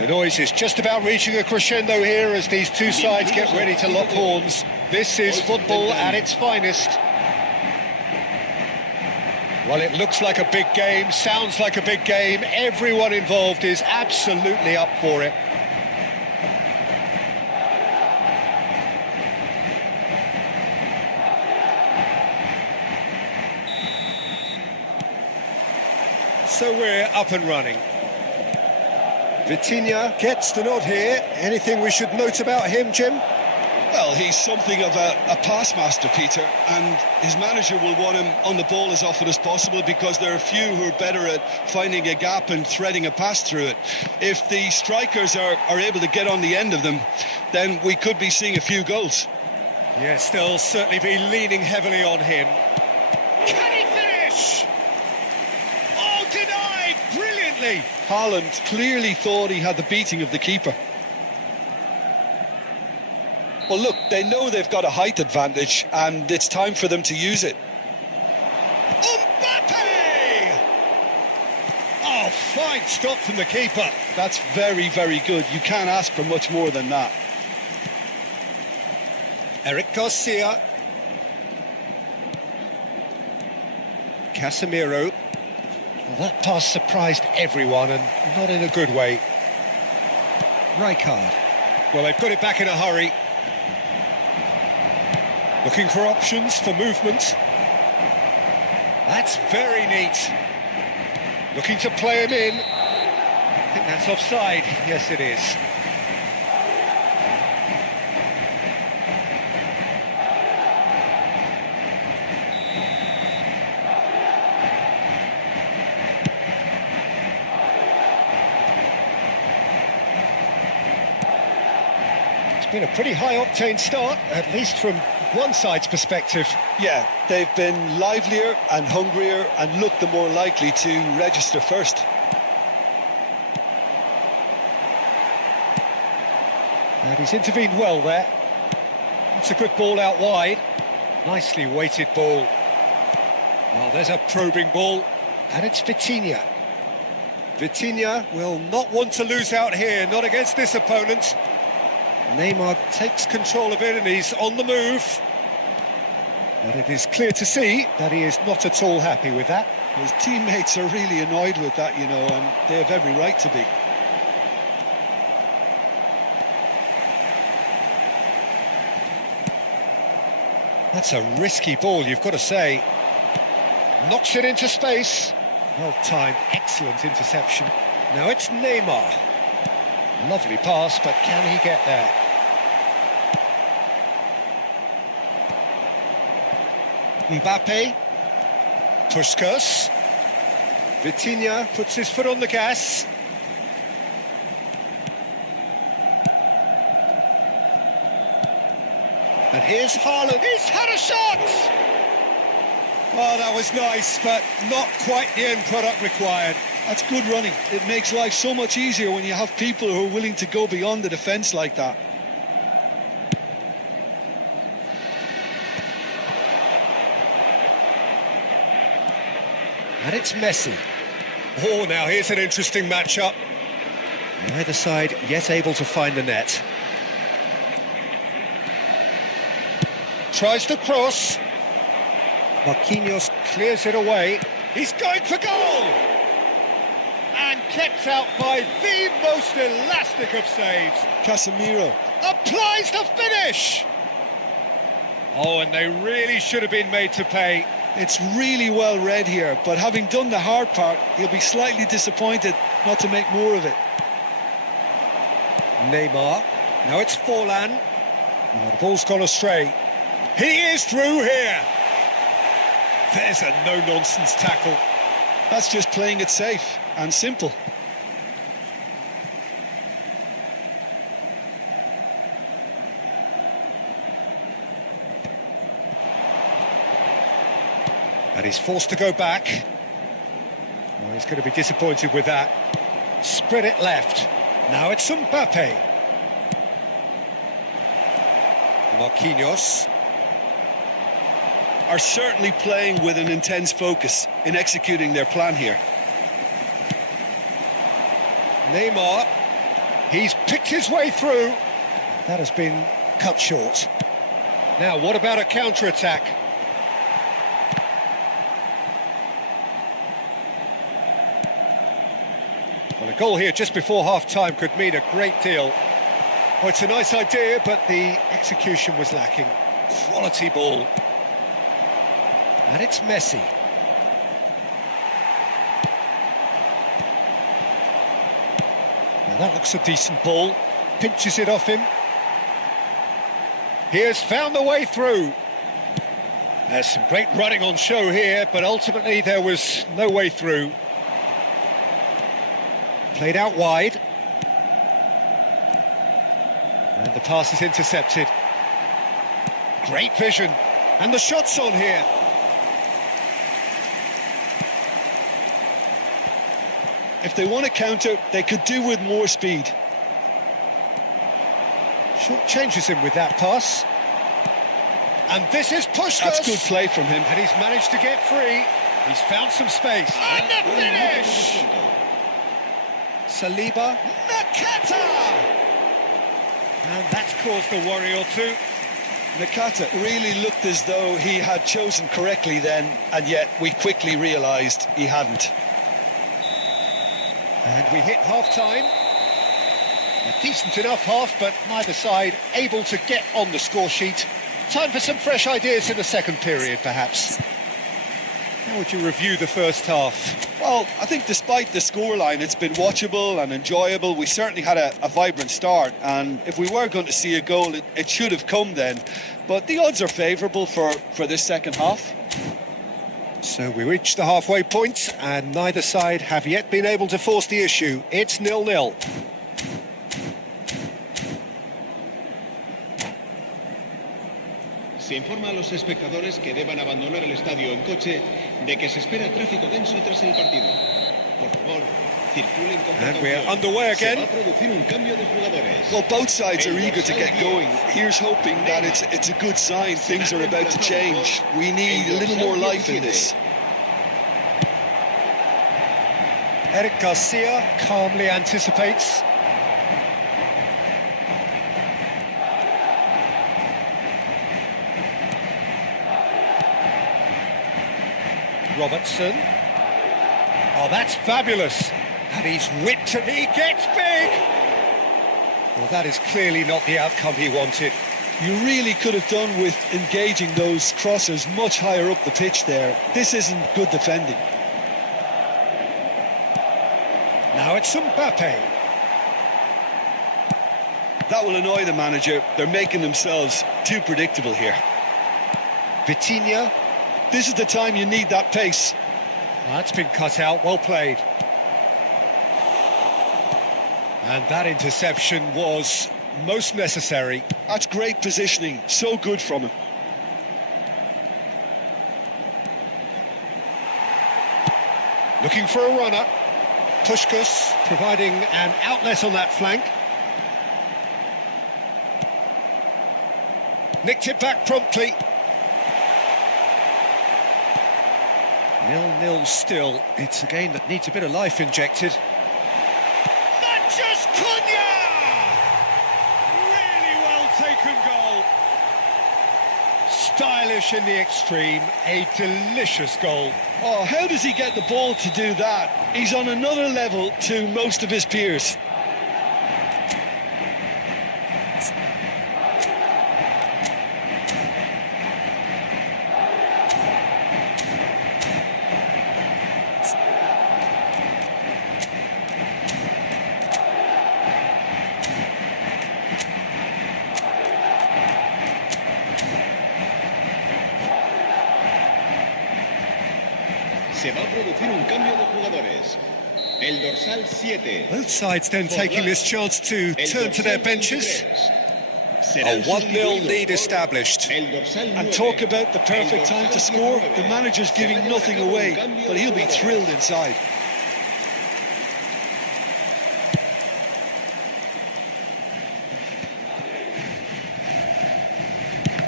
The noise is just about reaching a crescendo here as these two sides get ready to lock horns. This is football at its finest. Well, it looks like a big game, sounds like a big game. Everyone involved is absolutely up for it. So we're up and running. Vitinha gets the nod here. Anything we should note about him, Jim? Well, he's something of a pass master, Peter, and his manager will want him on the ball as often as possible because there are few who are better at finding a gap and threading a pass through it. If the strikers are able to get on the end of them, then we could be seeing a few goals. Yes, they'll certainly be leaning heavily on him. Can he finish? Mbappe. Haaland clearly thought he had the beating of the keeper. Well, look, they know they've got a height advantage, and it's time for them to use it. Mbappe! Oh, fine stop from the keeper. That's very, very good. You can't ask for much more than that. Eric Garcia. Casemiro. Well, that pass surprised everyone, and not in a good way. Rijkaard. Well, they've got it back in a hurry. Looking for options for movement. That's very neat. Looking to play him in. I think that's offside. Yes, it is. It's been a pretty high-octane start, at least from one side's perspective. Yeah, they've been livelier and hungrier and looked the more likely to register first. And he's intervened well there. That's a good ball out wide. Nicely weighted ball. Oh, there's a probing ball. And it's Vitinha. Vitinha will not want to lose out here, not against this opponent. Neymar takes control of it and he's on the move. But it is clear to see that he is not at all happy with that. His teammates are really annoyed with that, you know, and they have every right to be. That's a risky ball, you've got to say. Knocks it into space. Well timed, excellent interception. Now it's Neymar. Lovely pass, but can he get there? Mbappe. Puskas. Vitinha puts his foot on the gas. And here's Haaland. He's had a shot! Oh, that was nice, but not quite the end product required. That's good running. It makes life so much easier when you have people who are willing to go beyond the defence like that. And it's Messi. Oh, now here's an interesting matchup. Neither side yet able to find the net. Tries to cross. Marquinhos clears it away. He's going for goal! And kept out by the most elastic of saves. Casemiro. Applies the finish! Oh, and they really should have been made to pay. It's really well read here, but having done the hard part, he'll be slightly disappointed not to make more of it. Neymar. Now it's Forlan. Oh, the ball's gone astray. He is through here. There's a no-nonsense tackle. That's just playing it safe and simple. And he's forced to go back. Well, he's going to be disappointed with that. Spread it left. Now it's Mbappe. Marquinhos. Are certainly playing with an intense focus in executing their plan here. Neymar. He's picked his way through. That has been cut short. Now, what about a counter-attack? Well, a goal here just before half-time could mean a great deal. Well, it's a nice idea, but the execution was lacking. Quality ball. And it's Messi. Now that looks a decent ball. Pinches it off him. He has found the way through. There's some great running on show here, but ultimately there was no way through. Played out wide. And the pass is intercepted. Great vision. And the shot's on here. If they want to counter, they could do with more speed. Short changes him with that pass. And this is Puskás. That's good play from him. And he's managed to get free. He's found some space. And the finish! Saliba, Nakata! And that's caused a worry or two. Nakata really looked as though he had chosen correctly then, and yet we quickly realised he hadn't. And we hit half-time. A decent enough half, but neither side able to get on the score sheet. Time for some fresh ideas in the second period, perhaps. How would you review the first half? Well, I think despite the scoreline, it's been watchable and enjoyable. We certainly had a vibrant start, and if we were going to see a goal, it should have come then. But the odds are favourable for this second half. So we reached the halfway point, and neither side have yet been able to force the issue. It's 0-0. Se informa a los espectadores que deban abandonar el estadio en coche de que se espera tráfico denso tras el partido. Por favor, circulen con And we're precaución. underway Se va again. a producir un cambio de jugadores. Well, both sides are eager to get going. Here's hoping that it's a good sign. Things are about to change. We need a little more life in this. Eric Garcia calmly anticipates. Robertson. Oh, that's fabulous. And he's whipped and he gets big. Well, that is clearly not the outcome he wanted. You really could have done with engaging those crossers much higher up the pitch there. This isn't good defending. Now it's Mbappe. That will annoy the manager. They're making themselves too predictable here. Vitinha. This is the time you need that pace. That's been cut out, well played. And that interception was most necessary. That's great positioning, so good from him. Looking for a runner. Puskás providing an outlet on that flank. Nicked it back promptly. 0-0 still. It's a game that needs a bit of life injected. Matches Cunha! Really well taken goal. Stylish in the extreme. A delicious goal. Oh, how does he get the ball to do that? He's on another level to most of his peers. Se va a producir un cambio de jugadores. El dorsal 7. Both sides then taking this chance to turn to their benches. A 1-0 lead established. And talk about the perfect time to score. The manager's giving nothing away, but he'll be thrilled inside.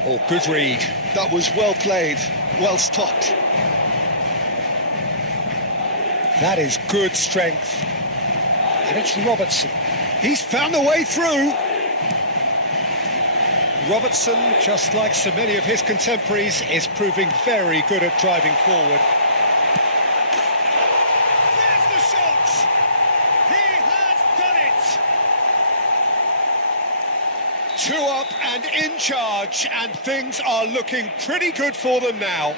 Oh, good read. That was well played, well stopped. That is good strength. And it's Robertson. He's found a way through. Robertson, just like so many of his contemporaries, is proving very good at driving forward. There's the shot! He has done it! 2 up and in charge, and things are looking pretty good for them now.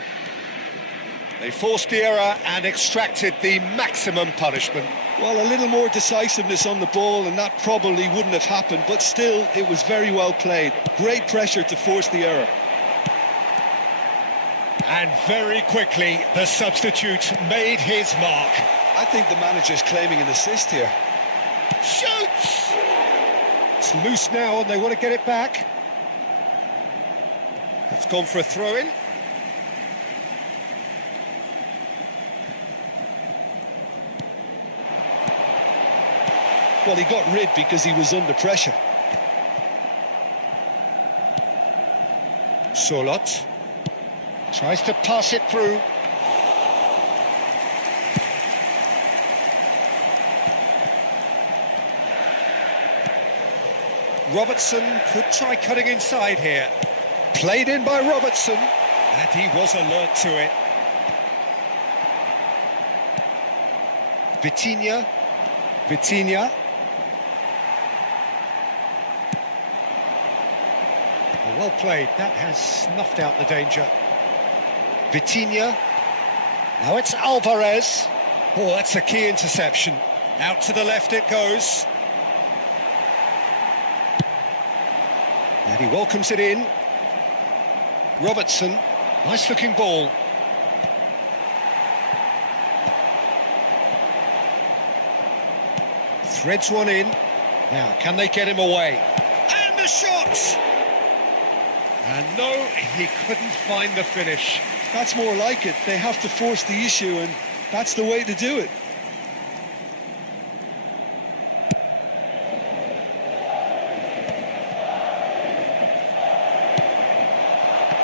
They forced the error and extracted the maximum punishment. Well, a little more decisiveness on the ball and that probably wouldn't have happened, but still, it was very well played. Great pressure to force the error. And very quickly, the substitute made his mark. I think the manager's claiming an assist here. Shoots! It's loose now and they want to get it back. It's gone for a throw-in. Well, he got rid because he was under pressure. Solot tries to pass it through. Robertson could try cutting inside here. Played in by Robertson, and he was alert to it. Vitinha. Well played, that has snuffed out the danger. Vitinha. Now it's Alvarez. Oh, that's a key interception. Out to the left it goes. And he welcomes it in. Robertson, nice looking ball. Threads one in. Now, can they get him away? And the shot! And no, he couldn't find the finish. That's more like it. They have to force the issue, and that's the way to do it.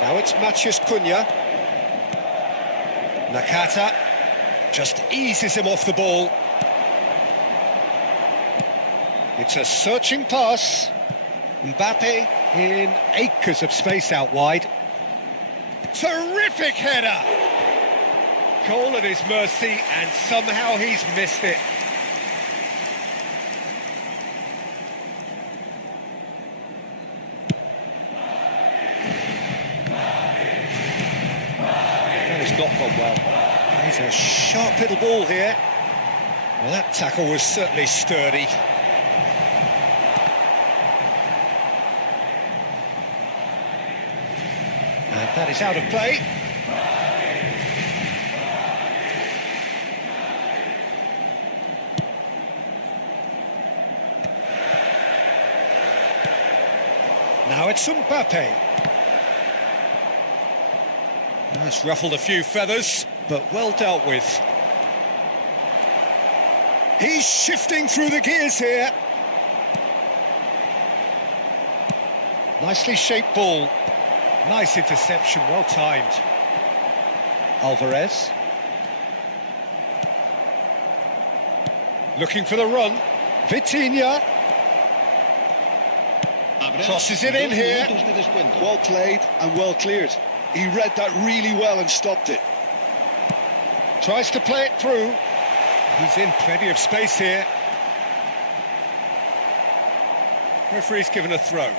Now it's Matheus Cunha. Nakata just eases him off the ball. It's a searching pass. Mbappe in acres of space out wide. Terrific header! Goal at his mercy, and somehow he's missed it. That has not gone well. He's a sharp little ball here. Well, that tackle was certainly sturdy. And that is out of play. Now it's Mbappe. That's ruffled a few feathers, but well dealt with. He's shifting through the gears here. Nicely shaped ball. Nice interception, well timed. Alvarez. Looking for the run. Vitinha. Crosses it in here. Well played and well cleared. He read that really well and stopped it. Tries to play it through. He's in plenty of space here. Referee's given a throw.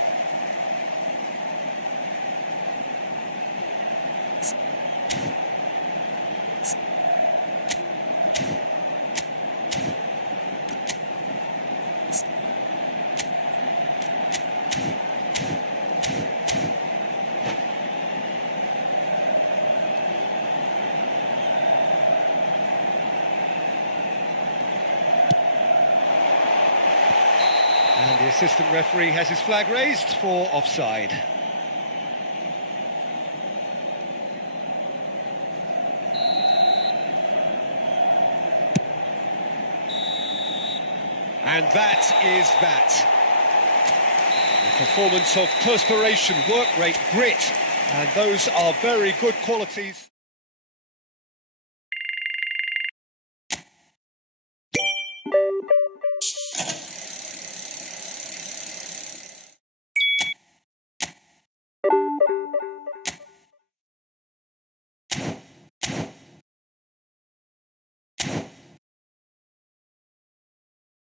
And the assistant referee has his flag raised for offside. And that is that. A performance of perspiration, work rate, grit, and those are very good qualities.